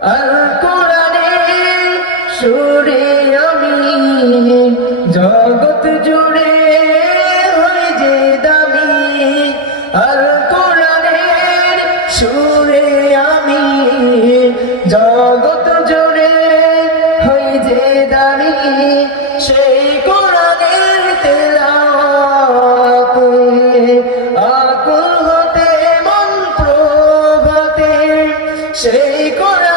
আল কোরআনের সুরে আমি জগৎ জুড়ে হই যে দামি। আল কোরআনের সুরে আমি জগৎ জুড়ে হই যে দামি। সেই কোরআনের তেলাওয়াতে আকুল হতে মন প্রভাতে, সেই কোরআন